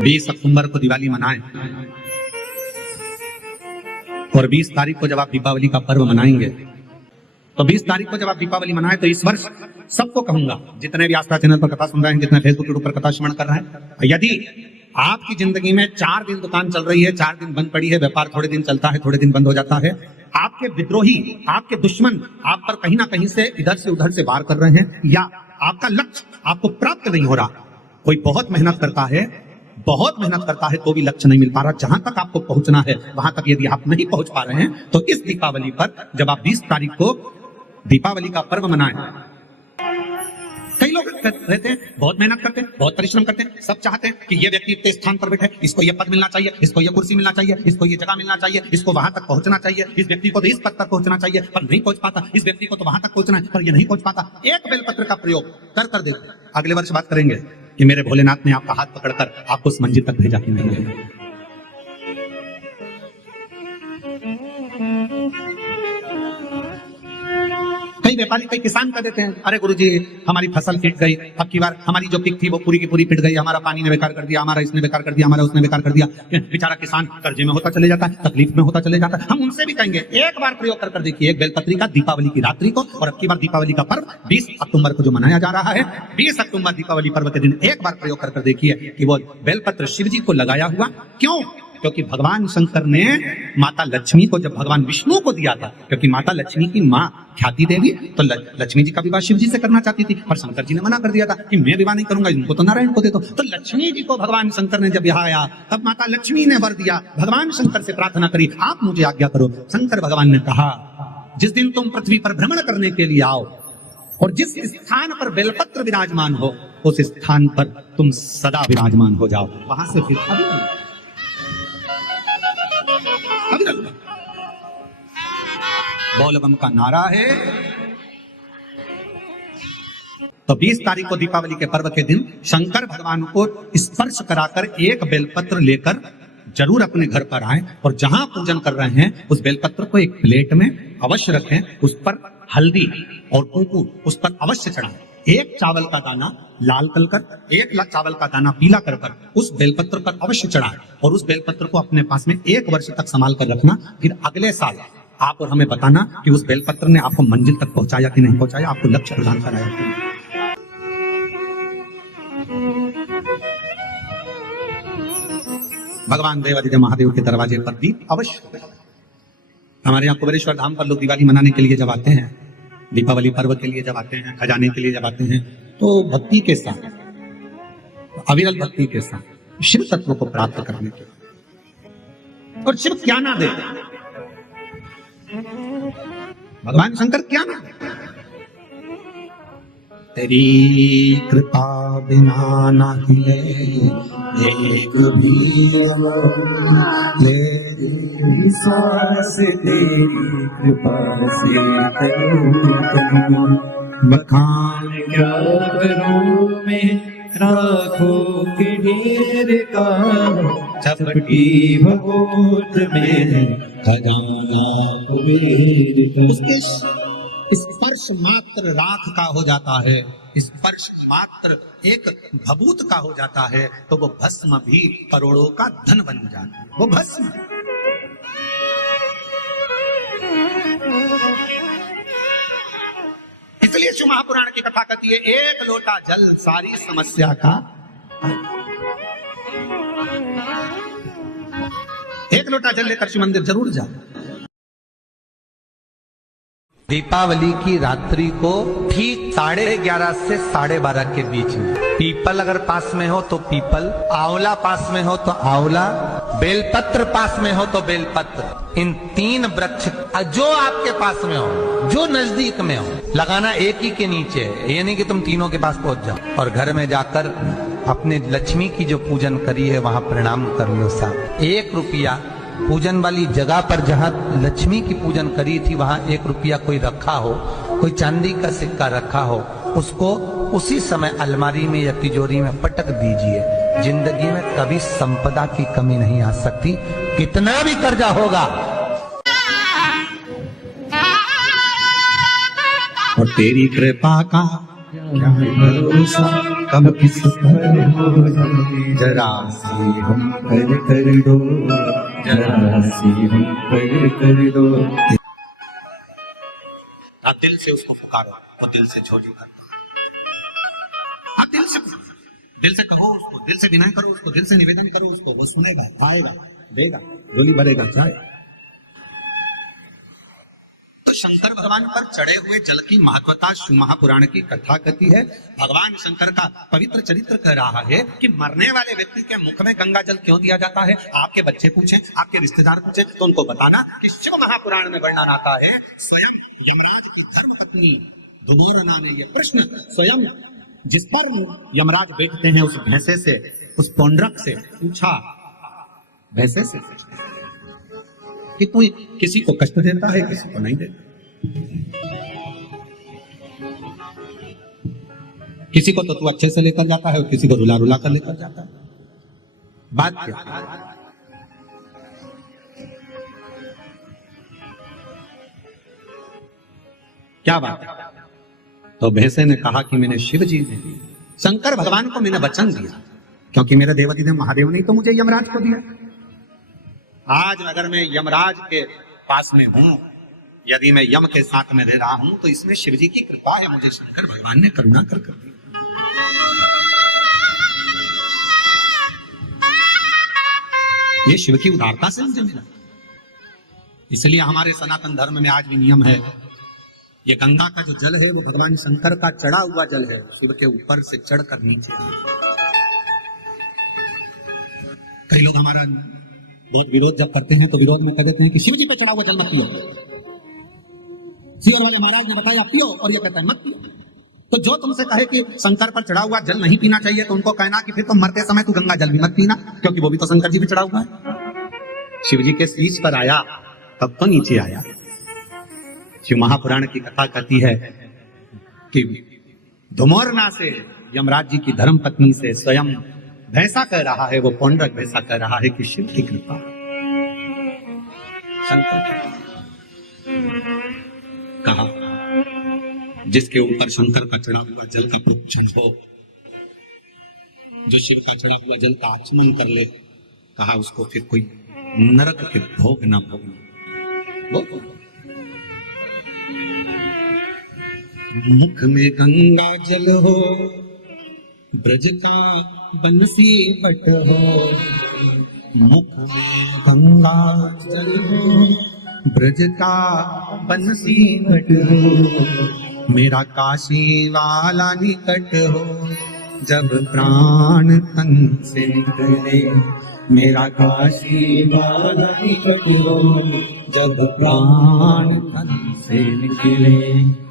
20 अक्टूबर को दिवाली मनाएं और 20 तारीख को जब आप दीपावली का पर्व मनाएंगे तो 20 तारीख को जब आप दीपावली मनाएं तो इस वर्ष सबको कहूंगा, जितने भी आस्था चैनल पर कथा सुन रहे हैं, जितने फेसबुक यूट्यूब पर कथा श्रवण कर रहे हैं, यदि आपकी जिंदगी में 4 दिन दुकान चल रही है, 4 दिन बंद पड़ी है, व्यापार थोड़े दिन चलता है, थोड़े दिन बंद हो जाता है, आपके विद्रोही, आपके दुश्मन आप पर कहीं ना कहीं से इधर से उधर से वार कर रहे हैं, या आपका लक्ष्य आपको प्राप्त नहीं हो रहा, कोई बहुत मेहनत करता है तो भी लक्ष्य नहीं मिल पा रहा, जहां तक आपको पहुंचना है वहां तक यदि आप नहीं पहुंच पा रहे हैं, तो इस दीपावली पर जब आप 20 तारीख को दीपावली का पर्व मनाएं। कई लोग रहते हैं, बहुत मेहनत करते हैं, बहुत परिश्रम करते हैं, सब चाहते हैं कि ये व्यक्ति इतने स्थान पर बैठे, इसको ये पद मिलना चाहिए, इसको ये कुर्सी मिलना चाहिए, इसको ये जगह मिलना चाहिए, इसको वहां तक पहुंचना चाहिए, इस व्यक्ति को तो इस पद तक पहुंचना चाहिए पर नहीं पहुंच पाता, इस व्यक्ति को तो वहां तक पहुंचना है पर ये नहीं पहुंच पाता। एक बेलपत्र का प्रयोग कर देखो, अगले वर्ष बात करेंगे कि मेरे भोलेनाथ ने आपका हाथ पकड़कर आपको उस मंजिल तक भेजा कि नहीं। कई व्यापारी, कई किसान कह देते हैं, अरे गुरुजी हमारी फसल पिट गई, अब की बार हमारी जो पिक थी वो पूरी की पूरी पिट गई, हमारा पानी ने बेकार कर दिया, हमारा इसने बेकार कर दिया, हमारा उसने बेकार कर दिया। बेचारा किसान कर्जे में होता चले जाता है, तकलीफ में होता चले जाता है। हम उनसे भी कहेंगे एक बार प्रयोग कर देखिए, एक बेलपत्री का दीपावली की रात्रि को, और अब की बार दीपावली का पर्व 20 अक्टूबर को जो मनाया जा रहा है, 20 अक्टूबर दीपावली पर्व के दिन एक बार प्रयोग कर देखिए कि वो बेलपत्र शिव जी को लगाया हुआ। क्यों? क्योंकि भगवान शंकर ने माता लक्ष्मी को जब भगवान विष्णु को दिया था, क्योंकि माता लक्ष्मी की माँ ख्याति देवी, तो लक्ष्मी जी का विवाह शिव जी से करना चाहती थी, पर शंकर जी ने मना कर दिया था कि मैं विवाह नहीं करूंगा, इनको तो नारायण को दे दो। तो लक्ष्मी जी को भगवान शंकर ने जब यहाँ आया, तब माता लक्ष्मी ने वर दिया, भगवान शंकर से प्रार्थना करी, आप मुझे आज्ञा करो। शंकर भगवान ने कहा, जिस दिन तुम पृथ्वी पर भ्रमण करने के लिए आओ और जिस स्थान पर बेलपत्र विराजमान हो, उस स्थान पर तुम सदा विराजमान हो जाओ। वहां से फिर बोलबम का नारा है। तो 20 तारीख को दीपावली के पर्व के दिन शंकर भगवान को स्पर्श कराकर एक बेलपत्र लेकर जरूर अपने घर पर आए, और जहां पूजन कर रहे हैं उस बेलपत्र को एक प्लेट में अवश्य रखें, उस पर हल्दी और कुंकू उस पर अवश्य चढ़ाएं। एक चावल का दाना लाल कर, एक चावल का दाना पीला कर उस बेलपत्र पर अवश्य चढ़ाएं, और उस बेलपत्र को अपने पास में 1 वर्ष तक संभाल कर रखना। फिर अगले साल आप और हमें बताना कि उस बेलपत्र ने आपको मंजिल तक पहुंचाया कि नहीं पहुंचाया, आपको लक्ष्य प्रदान कराया कि नहीं। भगवान देवादिदेव महादेव के दरवाजे पर दीप अवश्य। हमारे यहाँ कुबेरेश्वर धाम पर लोग दिवाली मनाने के लिए जब आते हैं, दीपावली पर्व के लिए जब आते हैं, खजाने के लिए जब आते हैं, तो भक्ति के साथ, अविरल भक्ति के साथ शिव तत्व को प्राप्त करने के। और शिव क्या ना दे, भगवान शंकर क्या ना दे, तेरी कृपा बिना ना हिले एक भी मेरी सांस तेरी कृपा से करूं, बखान क्या करूं मैं राखों के ढेर का, चपटी भगोट में खजाना कुबेर का। उसके स्पर्श मात्र राख का हो जाता है, स्पर्श मात्र एक भभूत का हो जाता है, तो वो भस्म भी करोड़ों का धन बन जाता है। वो भस्म इसलिए शिव महापुराण की कथा कहती है, एक लोटा जल सारी समस्या का। एक लोटा जल लेकर शिव मंदिर जरूर जाओ। दीपावली की रात्रि को ठीक 11:30 से 12:30 के बीच में पीपल अगर पास में हो तो पीपल, आंवला पास में हो तो आंवला, बेलपत्र पास में हो तो बेलपत्र, इन 3 वृक्ष जो आपके पास में हो, जो नजदीक में हो, लगाना एक ही के नीचे। ये नहीं कि तुम तीनों के पास पहुंच जाओ, और घर में जाकर अपने लक्ष्मी की जो पूजन करी है वहां प्रणाम कर लो साहब। 1 रुपया पूजन वाली जगह पर जहां लक्ष्मी की पूजन करी थी वहां 1 रुपया कोई रखा हो, कोई चांदी का सिक्का रखा हो, उसको उसी समय अलमारी में या तिजोरी में पटक दीजिए। जिंदगी में कभी संपदा की कमी नहीं आ सकती, कितना भी कर्जा होगा। और तेरी कृपा का क्या भरोसा। कब किस पर हो जाए, जरा सी हम पर कर दो, जरा सी हम पर कर दो। आप दिल से उसको पुकारो, वो दिल से झोलेगा। आप दिल से कहो उसको, दिल से विनय करो उसको, दिल से निवेदन करो उसको, वो सुनेगा, आएगा, देगा, झोली भरेगा, जाए। तो शंकर भगवान पर चढ़े हुए जल की महत्वता शिव महापुराण की कथा कहती है। भगवान शंकर का पवित्र चरित्र कह रहा है कि मरने वाले व्यक्ति के मुख में गंगा जल क्यों दिया जाता है। आपके बच्चे पूछें, आपके रिश्तेदार पूछें तो उनको बताना कि शिव महापुराण में वर्णन आता है। स्वयं यमराज की धर्मपत्नी धुमोरना ने यह प्रश्न स्वयं जिस पर यमराज बैठते हैं उस भैंसे से, उस पौंड्रक से पूछा, भैंसे से कि तू किसी को कष्ट देता है, किसी को नहीं देता। किसी को तो तू अच्छे से लेकर जाता है और किसी को रुला रुला कर लेकर जाता है। बात क्या? क्या बात है? तो भैंसे ने कहा कि मैंने शिव जी ने, शंकर भगवान को मैंने वचन दिया, क्योंकि मेरे देवाधिदेव महादेव ने तो मुझे यमराज को दिया। आज अगर मैं यमराज के पास में हूं, यदि मैं यम के साथ में रह रहा हूं, तो इसमें शिव जी की कृपा है, मुझे शंकर भगवान ने करुणा कर दी। ये शिव की उदारता से मुझे मिला। इसलिए हमारे सनातन धर्म में आज भी नियम है, ये गंगा का जो जल है वो भगवान शंकर का चढ़ा हुआ जल है, शिव के ऊपर से चढ़कर नीचे आए। कई लोग हमारा बहुत विरोध जब करते हैं तो विरोध में कह देते हैं कि शिव जी पे चढ़ा हुआ जल मत पियो। शिव वाले महाराज ने बताया पियो, और ये कहता है मत पियो। तो जो तुमसे कहे कि शंकर पर चढ़ा हुआ जल नहीं पीना चाहिए, तो उनको कहना कि फिर तुम मरते समय तू गंगा जल भी मत पीना, क्योंकि वो भी तो शंकर जी पे चढ़ा हुआ है। शिव जी के शीश पर आया तब तो नीचे आया। शिव महापुराण की कथा कहती है कि धुमोरना से, यमराज जी की धर्म पत्नी से स्वयं भैंसा कह रहा है, वो पौंड्रक भैंसा कह रहा है कि शिव की कृपा, शंकर कहा जिसके ऊपर शंकर का चढ़ा हुआ जल का पूजन हो, जो शिव का चढ़ा हुआ जल का आचमन कर ले, कहा उसको फिर कोई नरक के भोग ना भोगना। मुख में गंगा जल हो, ब्रज का बंसी बट हो, मुख में गंगा जल हो, ब्रज का बंसी बट हो, मेरा काशी वाला निकट हो, जब प्राण तन से निकले, मेरा काशी वाला निकट हो, जब प्राण तन से निकले।